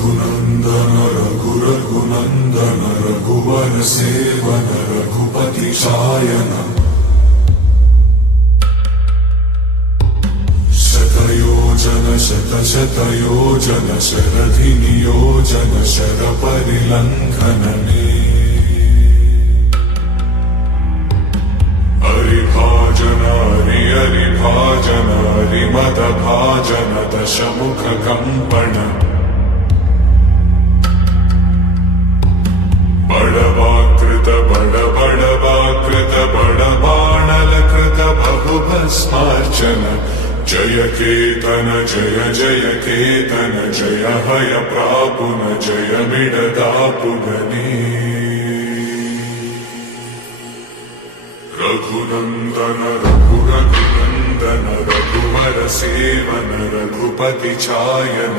रघुनंदन रघुनंदन रघुवर seven Raghupati Shayan शतयोजन शतशतयोजन शरधि नियोजन sir परिलंघनने हरिभाजन हरिभाजन हरिमद भाजन दशमुख कंपन बड़वाकृत बड़वाकृत बड़बाणलकृत बहुभस्मार्चन जय केतन जय जय केतन जय हय प्रापुन जय मिडदापुगने रघुनंदन रघुनंदन रघुवर सेवन रघुपति चायन।